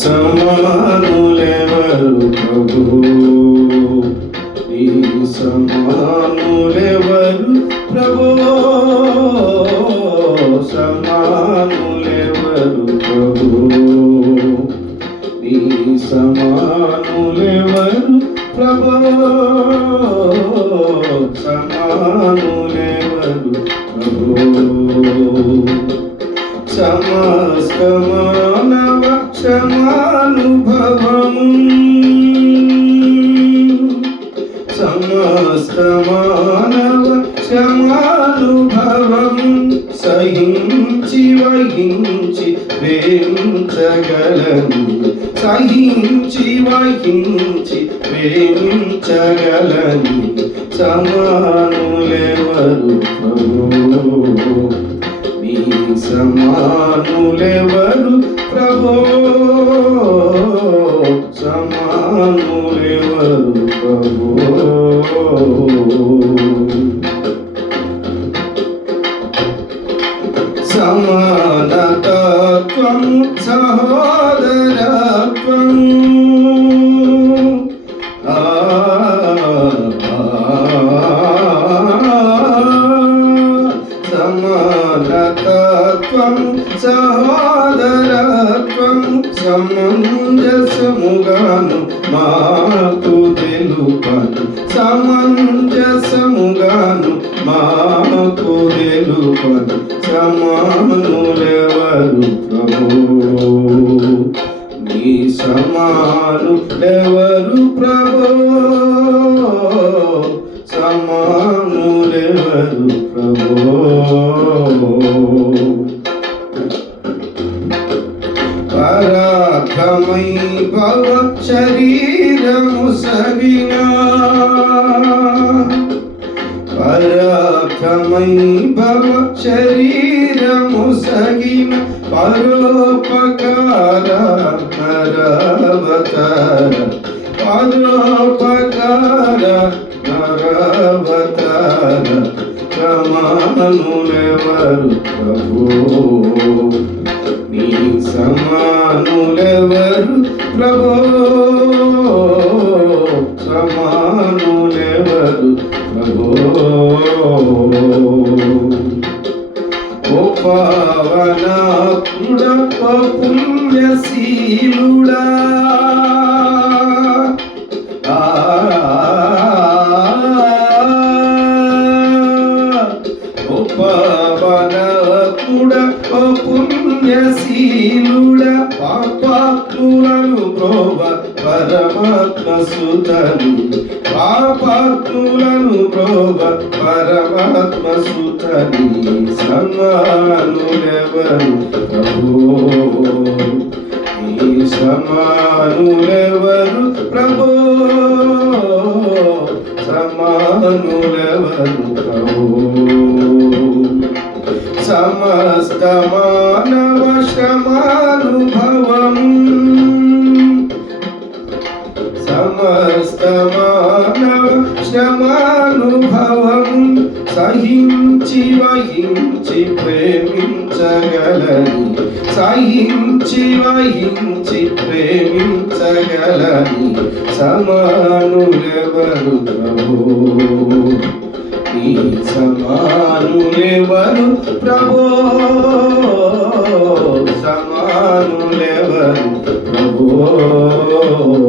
సమానులెవరు ప్రభు, నీ సమానులెవరు ప్రభు, సమానులెవరు ప్రభు, నీ సమానులెవరు ప్రభు, సమానులెవరు ప్రభు. సమస్త మానవ క్షమానుభవము, సమస్త మానవ క్షమానుభవము, సహించి వహించి ప్రేమించగలను, సహించి వహించి ప్రేమించగలను, సమానులెవరు ప్రభు, నీ సమానులెవరు ప్రభు, సమానులెవరు ప్రభు. సమానతత్వం సహోదరత్వం, సమానతత్వం సహోదరత్వం, సమంజసముగాను మాకు తెలుపను, సమంజసముగాను మాకు తెలుపను, సమానులెవరు ప్రభు, నీ సమానులెవరు ప్రభు, సమానులెవరు ప్రభు. పరాక్రమై భవ శరీరము సగిన, పరాక్రమై భవ శరీరము సగిన, పరోపకార నరవతార, పరోపకార నరవతార, సమానులెవరు ప్రభు, నీ సమానులెవరు ప్రభు, సమానులెవరు ప్రభు. ఓ పావనాత్ముడా, ఓ పుణ్యశీలుడా, ఓ పావనాత్ముడా, ఓ పుణ్యశీలుడా, పాపాత్ములను ప్రోభ పరమాత్మ సుతను, పాపాత్ములను ప్రోభ పరమాత్మ సుతని, సమానులెవరు ప్రభు, నీ సమానులెవరు ప్రభు, సమానులెవరు ప్రభు. సమస్త మానవ శ్రమానుభవము, సమస్త మానవ శ్రమానుభవము, సహించి వహించి ప్రేమించగలని, సహించి వహించి ప్రేమించగలని, సమానులెవరు ప్రభు, నీ సమానులెవరు ప్రభు, సమానులెవరు ప్రభు.